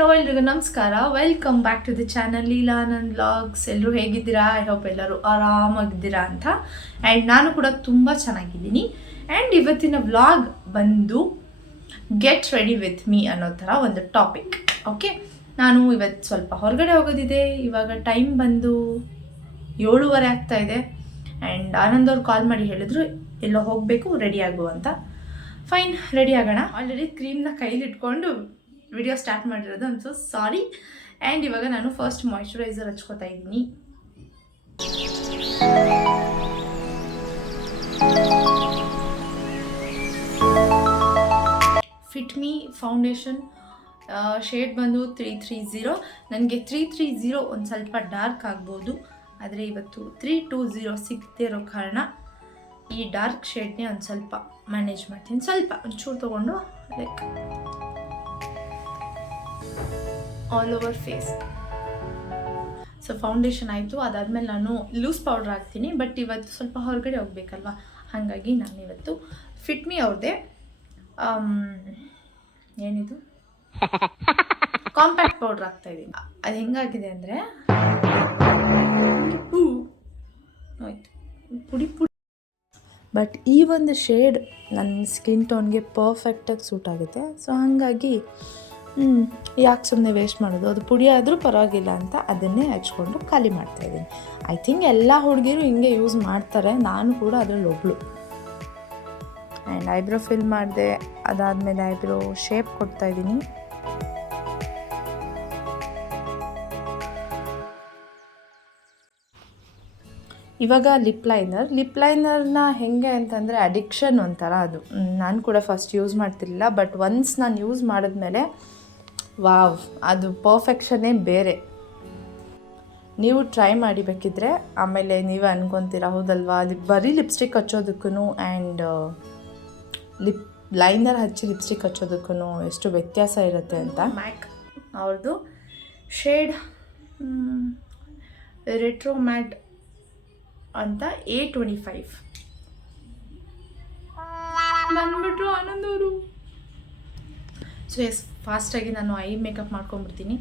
Hello ಎಲ್ರಿಗೂ ನಮಸ್ಕಾರ. Welcome back to the channel Leela Anand vlogs. ಎಲ್ಲರೂ ಹೇಗಿದ್ದೀರಾ? ಐ ಹೋಪ್ ಎಲ್ಲರೂ ಆರಾಮಾಗಿದ್ದೀರಾ ಅಂತ. ಆ್ಯಂಡ್ ನಾನು ಕೂಡ ತುಂಬ ಚೆನ್ನಾಗಿದ್ದೀನಿ. ಆ್ಯಂಡ್ ಇವತ್ತಿನ ವ್ಲಾಗ್ ಬಂದು ಗೆಟ್ ರೆಡಿ ವಿತ್ ಮೀ ಅನ್ನೋ ಥರ ಒಂದು ಟಾಪಿಕ್. ಓಕೆ, ನಾನು ಇವತ್ತು ಸ್ವಲ್ಪ ಹೊರಗಡೆ ಹೋಗೋದಿದೆ. ಇವಾಗ ಟೈಮ್ ಬಂದು 7:30 ಆಗ್ತಾ ಇದೆ. ಆ್ಯಂಡ್ ಆನಂದ್ ಅವ್ರು ಕಾಲ್ ಮಾಡಿ ಹೇಳಿದ್ರು ಎಲ್ಲೋ ಹೋಗಬೇಕು, ರೆಡಿ ಆಗು ಅಂತ. ಫೈನ್, ರೆಡಿ ಆಗೋಣ. ಆಲ್ರೆಡಿ ಕ್ರೀಮ್ನ ಕೈಲಿ ಇಟ್ಕೊಂಡು ವಿಡಿಯೋ ಸ್ಟಾರ್ಟ್ ಮಾಡಿರೋದು. I'm so sorry. ಆ್ಯಂಡ್ ಇವಾಗ ನಾನು ಫಸ್ಟ್ ಮಾಯ್ಶ್ಚರೈಸರ್ ಹಚ್ಕೋತಾ ಇದ್ದೀನಿ. ಫಿಟ್ ಮೀ ಫೌಂಡೇಶನ್ ಶೇಡ್ ಬಂದು 330. ನನಗೆ 330 ಒಂದು ಸ್ವಲ್ಪ ಡಾರ್ಕ್ ಆಗ್ಬೋದು, ಆದರೆ ಇವತ್ತು 320 ಸಿಗದೇ ಇರೋ ಕಾರಣ ಈ ಡಾರ್ಕ್ ಶೇಡ್ನೇ ಒಂದು ಸ್ವಲ್ಪ ಮ್ಯಾನೇಜ್ ಮಾಡ್ತೀನಿ. ಸ್ವಲ್ಪ ಒಂಚೂರು ತೊಗೊಂಡು like all over face. So foundation ಆಯಿತು. ಅದಾದಮೇಲೆ ನಾನು ಲೂಸ್ ಪೌಡ್ರ್ ಹಾಕ್ತೀನಿ. ಬಟ್ ಇವತ್ತು ಸ್ವಲ್ಪ ಹೊರಗಡೆ ಹೋಗ್ಬೇಕಲ್ವ, ಹಾಗಾಗಿ ನಾನಿವತ್ತು ಫಿಟ್ ಮೀ ಅವ್ರದ್ದೇ ಏನಿದು ಕಾಂಪ್ಯಾಕ್ಟ್ ಪೌಡ್ರ್ ಹಾಕ್ತಾಯಿದ್ದೀನಿ. ಅದು ಹೆಂಗಾಗಿದೆ ಅಂದರೆ ಆಯಿತು ಪುಡಿ ಪುಡಿ. ಬಟ್ ಈ ಒಂದು ಶೇಡ್ ನನ್ನ ಸ್ಕಿನ್ ಟೋನ್ಗೆ ಪರ್ಫೆಕ್ಟಾಗಿ ಸೂಟ್ ಆಗುತ್ತೆ. ಸೊ ಹಾಗಾಗಿ ಯಾಕೆ ಸುಮ್ಮನೆ ವೇಸ್ಟ್ ಮಾಡೋದು, ಅದು ಪುಡಿ ಆದರೂ ಪರವಾಗಿಲ್ಲ ಅಂತ ಅದನ್ನೇ ಹಚ್ಕೊಂಡು ಖಾಲಿ ಮಾಡ್ತಾಯಿದ್ದೀನಿ. ಐ ಥಿಂಕ್ ಎಲ್ಲ ಹುಡುಗಿರು ಹಿಂಗೆ ಯೂಸ್ ಮಾಡ್ತಾರೆ, ನಾನು ಕೂಡ ಅದರಲ್ಲಿ ಒಬ್ಳು. ಆ್ಯಂಡ್ ಐಬ್ರೋ ಫಿಲ್ ಮಾಡಿದೆ. ಅದಾದಮೇಲೆ ಐಬ್ರೋ ಶೇಪ್ ಕೊಡ್ತಾಯಿದ್ದೀನಿ. ಇವಾಗ ಲಿಪ್ ಲೈನರ್ನ ಹೆಂಗೆ ಅಂತಂದರೆ ಅಡಿಕ್ಷನ್ ಒಂಥರ ಅದು. ನಾನು ಕೂಡ ಫಸ್ಟ್ ಯೂಸ್ ಮಾಡ್ತಿರ್ಲಿಲ್ಲ, ಬಟ್ ಒನ್ಸ್ ನಾನು ಯೂಸ್ ಮಾಡಿದ್ಮೇಲೆ ವಾವ್, ಅದು ಪರ್ಫೆಕ್ಷನ್ನೇ ಬೇರೆ. ನೀವು ಟ್ರೈ ಮಾಡಿ ಬೇಕಿದ್ರೆ, ಆಮೇಲೆ ನೀವೇ ಅನ್ಕೊತೀರಾ ಹೌದಲ್ವಾ ಬರೀ ಲಿಪ್ಸ್ಟಿಕ್ ಹಚ್ಚೋದಕ್ಕೂ ಆ್ಯಂಡ್ ಲಿಪ್ ಲೈನರ್ ಹಚ್ಚಿ ಲಿಪ್ಸ್ಟಿಕ್ ಹಚ್ಚೋದಕ್ಕೂ ಎಷ್ಟು ವ್ಯತ್ಯಾಸ ಇರುತ್ತೆ ಅಂತ. ಮ್ಯಾಕ್ ಅವ್ರದ್ದು ಶೇಡ್ ರೆಟ್ರೋ ಮ್ಯಾಟ್ ಅಂತ A25 ಬಂದ್ಬಿಟ್ರು ಆನಂದವರು. ಸೊ ಫಾಸ್ಟಾಗಿ ನಾನು ಐ ಮೇಕಪ್ ಮಾಡ್ಕೊಂಡ್ಬಿಡ್ತೀನಿ.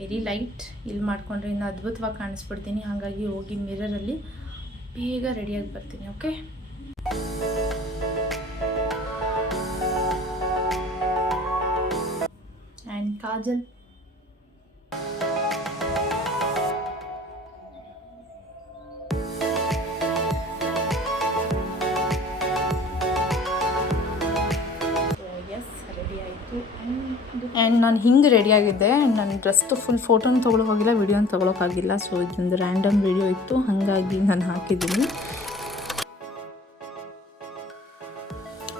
ವೆರಿ ಲೈಟ್ ಇಲ್ಲಿ ಮಾಡಿಕೊಂಡ್ರೆ ಇನ್ನು ಅದ್ಭುತವಾಗಿ ಕಾಣಿಸ್ಬಿಡ್ತೀನಿ. ಹಾಗಾಗಿ ಹೋಗಿ ಮಿರರಲ್ಲಿ ಬೇಗ ರೆಡಿಯಾಗಿ ಬರ್ತೀನಿ. ಓಕೆ, ಆ್ಯಂಡ್ ಕಾಜಲ್ ಆ್ಯಂಡ್ ನಾನು ಹಿಂಗೆ ರೆಡಿಯಾಗಿದ್ದೆ. ಆ್ಯಂಡ್ ನನ್ನ ಡ್ರೆಸ್ದು ಫುಲ್ ಫೋಟೋನ ತೊಗೊಳಕ್ಕೆ ಹೋಗಿಲ್ಲ, ವೀಡಿಯೋನ ತೊಗೊಳಕ್ಕಾಗಿಲ್ಲ. ಸೊ ಇದೊಂದು ರ್ಯಾಂಡಮ್ ವೀಡಿಯೋ ಇತ್ತು, ಹಾಗಾಗಿ ನಾನು ಹಾಕಿದ್ದೀನಿ.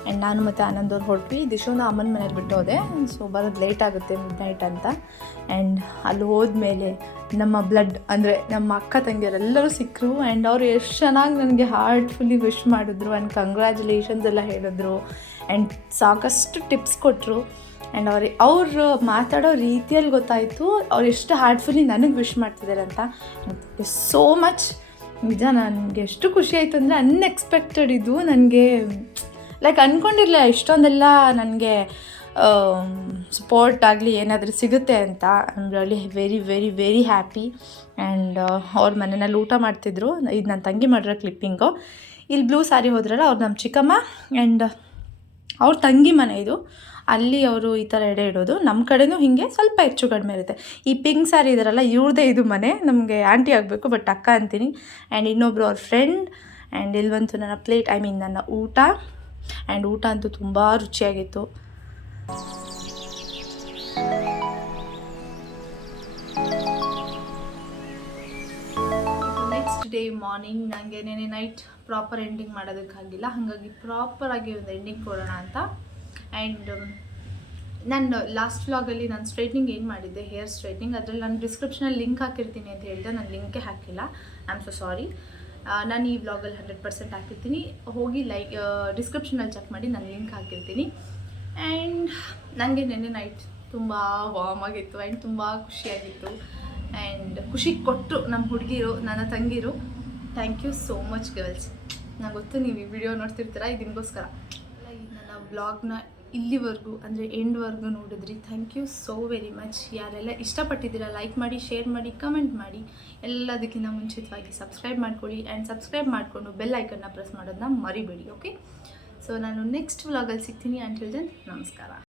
ಆ್ಯಂಡ್ ನಾನು ಮತ್ತು ಆನಂದ್ ಅವ್ರು ಹೊರಟ್ವಿ. ದಿಶೋನ ಅಮ್ಮನ ಮನೇಲಿ ಬಿಟ್ಟು ಹೋದೆ. ಸೊ ಬರೋದು ಲೇಟ್ ಆಗುತ್ತೆ ಮಿಡ್ನೈಟ್ ಅಂತ. ಆ್ಯಂಡ್ ಅಲ್ಲಿ ಹೋದ್ಮೇಲೆ ನಮ್ಮ ಬ್ಲಡ್ ಅಂದರೆ ನಮ್ಮ ಅಕ್ಕ ತಂಗಿಯರೆಲ್ಲರೂ ಸಿಕ್ಕರು. ಆ್ಯಂಡ್ ಅವರು ಎಷ್ಟು ಚೆನ್ನಾಗಿ ನನಗೆ ಹಾರ್ಟ್ಫುಲ್ಲಿ ವಿಶ್ ಮಾಡಿದ್ರು ಆ್ಯಂಡ್ ಕಂಗ್ರ್ಯಾಚುಲೇಷನ್ಸ್ ಎಲ್ಲ ಹೇಳಿದ್ರು. ಆ್ಯಂಡ್ ಸಾಕಷ್ಟು ಟಿಪ್ಸ್ ಕೊಟ್ಟರು. ಆ್ಯಂಡ್ ಅವ್ರು ಮಾತಾಡೋ ರೀತಿಯಲ್ಲಿ ಗೊತ್ತಾಯಿತು ಅವ್ರು ಎಷ್ಟು ಹಾರ್ಟ್ಫುಲ್ಲಿ ನನಗೆ ವಿಶ್ ಮಾಡ್ತಿದ್ದಾರೆ ಅಂತ. So much. ನಿಜ ನನಗೆ ಎಷ್ಟು ಖುಷಿ ಆಯಿತು ಅಂದರೆ ಅನ್ಎಕ್ಸ್ಪೆಕ್ಟೆಡ್ ಇದು. ನನಗೆ ಲೈಕ್ ಅಂದ್ಕೊಂಡಿರಲಿಲ್ಲ ಇಷ್ಟೊಂದೆಲ್ಲ ನನಗೆ ಸಪೋರ್ಟ್ ಆಗಲಿ ಏನಾದರೂ ಸಿಗುತ್ತೆ ಅಂತ. I am really very very very happy. And ಅವ್ರ ಮನೆಯಲ್ಲಿ ಊಟ ಮಾಡ್ತಿದ್ರು. ಇದು ನನ್ನ ತಂಗಿ ಮಾಡಿರೋ ಕ್ಲಿಪ್ಪಿಂಗು. ಇಲ್ಲಿ ಬ್ಲೂ ಸ್ಯಾರಿ ಹೋದ್ರಲ್ಲ ಅವ್ರು ನಮ್ಮ ಚಿಕ್ಕಮ್ಮ ಆ್ಯಂಡ್ ಅವ್ರ ತಂಗಿ ಮನೆ ಇದು. ಅಲ್ಲಿ ಅವರು ಈ ಥರ ಎಡೆ ಇಡೋದು. ನಮ್ಮ ಕಡೆನೂ ಹೀಗೆ ಸ್ವಲ್ಪ ಹೆಚ್ಚು ಕಡಿಮೆ ಇರುತ್ತೆ. ಈ ಪಿಂಕ್ ಸ್ಯಾರಿ ಇದಾರಲ್ಲ ಇವ್ರದ್ದೇ ಇದು ಮನೆ. ನಮಗೆ ಆಂಟಿ ಆಗಬೇಕು, ಬಟ್ ಅಕ್ಕ ಅಂತೀನಿ. ಆ್ಯಂಡ್ ಇನ್ನೊಬ್ಬರು ಅವ್ರ ಫ್ರೆಂಡ್. ಆ್ಯಂಡ್ ಇಲ್ಲಿ ಬಂತು ನನ್ನ ಪ್ಲೇಟ್, ಐ ಮೀನ್ ನನ್ನ ಊಟ. ಆ್ಯಂಡ್ ಊಟ ಅಂತೂ ತುಂಬ ರುಚಿಯಾಗಿತ್ತು. ನೆಕ್ಸ್ಟ್ ಡೇ ಮಾರ್ನಿಂಗ್ ನನಗೆ ನೆನೆ ನೈಟ್ ಪ್ರಾಪರ್ ಎಂಡಿಂಗ್ ಮಾಡೋದಕ್ಕಾಗಿಲ್ಲ, ಹಾಗಾಗಿ ಪ್ರಾಪರಾಗಿ ಒಂದು ಎಂಡಿಂಗ್ ಕೊಡೋಣ ಅಂತ. ಆ್ಯಂಡ್ ನಾನು ಲಾಸ್ಟ್ ವ್ಲಾಗಲ್ಲಿ ನಾನು ಸ್ಟ್ರೈಟ್ನಿಂಗ್ ಏನು ಮಾಡಿದ್ದೆ, ಹೇರ್ ಸ್ಟ್ರೈಟ್ನಿಂಗ್, ಅದರಲ್ಲಿ ನಾನು ಡಿಸ್ಕ್ರಿಪ್ಷನಲ್ಲಿ ಲಿಂಕ್ ಹಾಕಿರ್ತೀನಿ ಅಂತ ಹೇಳಿದೆ. ನಾನು ಲಿಂಕೇ ಹಾಕಿಲ್ಲ. I am so sorry. ನಾನು ಈ ವ್ಲಾಗಲ್ಲಿ 100% ಹಾಕಿರ್ತೀನಿ. ಹೋಗಿ ಡಿಸ್ಕ್ರಿಪ್ಷನಲ್ಲಿ ಚೆಕ್ ಮಾಡಿ, ನಾನು ಲಿಂಕ್ ಹಾಕಿರ್ತೀನಿ. ಆ್ಯಂಡ್ ನನಗೆ ನೆನ್ನೆ ನೈಟ್ ತುಂಬ ವಾರ್ಮ್ ಆಗಿತ್ತು ಆ್ಯಂಡ್ ತುಂಬ ಖುಷಿಯಾಗಿತ್ತು. ಆ್ಯಂಡ್ ಖುಷಿ ಕೊಟ್ಟರು ನಮ್ಮ ಹುಡುಗಿರು, ನನ್ನ ತಂಗಿರು. Thank you so much girls. ನಂಗೆ ಗೊತ್ತು ನೀವು ಈ ವಿಡಿಯೋ ನೋಡ್ತಿರ್ತೀರ, ಇದು ನಿಮಗೋಸ್ಕರ. ಈ ನನ್ನ ವ್ಲಾಗ್ನ ಇಲ್ಲಿವರೆಗೂ ಅಂದರೆ ಎಂಡ್ವರೆಗೂ ನೋಡಿದ್ರಿ. Thank you so very much. ಯಾರೆಲ್ಲ ಇಷ್ಟಪಟ್ಟಿದ್ದೀರಾ ಲೈಕ್ ಮಾಡಿ, ಶೇರ್ ಮಾಡಿ, ಕಮೆಂಟ್ ಮಾಡಿ. ಎಲ್ಲದಕ್ಕಿಂತ ಮುಂಚಿತವಾಗಿ ಸಬ್ಸ್ಕ್ರೈಬ್ ಮಾಡ್ಕೊಳ್ಳಿ. ಆ್ಯಂಡ್ ಸಬ್ಸ್ಕ್ರೈಬ್ ಮಾಡಿಕೊಂಡು ಬೆಲ್ ಐಕನ್ನ ಪ್ರೆಸ್ ಮಾಡೋದನ್ನ ಮರಿಬೇಡಿ. ಓಕೆ, ಸೊ ನಾನು ನೆಕ್ಸ್ಟ್ ವ್ಲಾಗಲ್ಲಿ ಸಿಗ್ತೀನಿ. ಅಂಟಿಲ್ ದೆನ್ ನಮಸ್ಕಾರ.